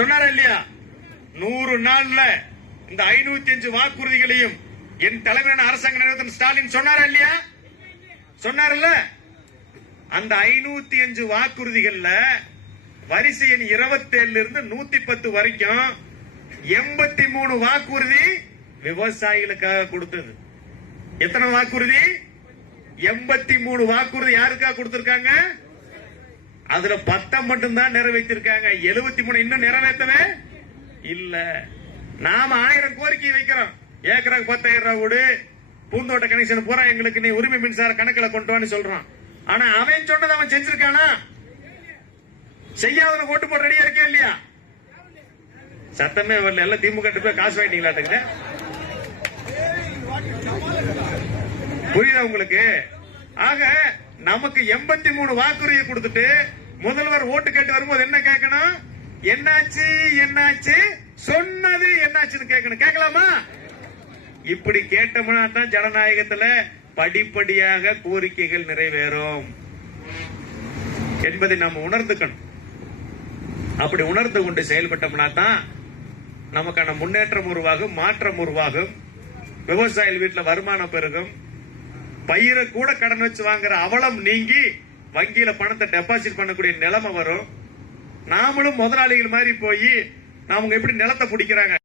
சொன்னாரா இல்லையா? 100 நாள்ல இந்த 505 வாக்குறுதிகளையும் என் தலைமையிலான அரசாங்க நிறைவேற்ற ஸ்டாலின் சொன்னாரா இல்லையா? சொன்னார்ல. அந்த 505 வாக்குறுதிகள்ல வரிசை எண் 27 இருந்து 110 வரைக்கும் 83 வாக்குறுதி விவசாயிகளுக்காக கொடுத்தது. எத்தனை வாக்குறுதி? 83 வாக்குறுதி யாருக்காக கொடுத்திருக்காங்க? அதுல 10 மட்டும் தான் நிறைவேற்றிருக்காங்க. 73 இன்னும் நிறைவேற்றவே இல்ல. நாம 1000 கோரிக்கை வைக்கிறோம். ஏக்கராக்கு 10,000 ரூபாய் வீடு, பூந்தோட்ட கனெக்ஷன் பூரா எங்களுக்கு நீ உரிமை மின்சார கணக்கில் கொண்டு வான்னு சொல்றான். ஆனா அவன் சொன்னதை அவன் செஞ்சிருக்கானா? செய்யாத ஓட்டு போட ரெடியா இருக்கே இல்லையா? சத்தமே வரல. எல்லாம் திமுக போய் காசு வாங்கிட்டீங்களா? புரியுதா உங்களுக்கு? ஆக நமக்கு 83 வாக்குறுதியை கொடுத்துட்டு முதல்வர் ஓட்டு கேட்டு வரும்போது என்ன கேட்கணும்? என்னாச்சு என்னாச்சு சொன்னது என்னாச்சுன்னு கேட்கணும். கேட்கலாமா? இப்படி கேட்டோம்னா தான் ஜனநாயகத்துல படிப்படியாக கோரிக்கைகள் நிறைவேறும் என்பதை நாம் உணர்ந்துக்கணும். அப்படி உணர்ந்து கொண்டு செயல்பட்டோம்னா தான் நமக்கான முன்னேற்றம் உருவாகும், மாற்றம் உருவாகும். விவசாயிகள் வீட்டுல வருமானம் பெருகும். பயிரை கூட கடன் வச்சு வாங்குற அவலம் நீங்கி வங்கியில பணத்தை டெபாசிட் பண்ணக்கூடிய நிலைமை வரும். நாமளும் முதலாளிகள் மாதிரி போய் நாம எப்படி நிலத்தை பிடிக்கிறாங்க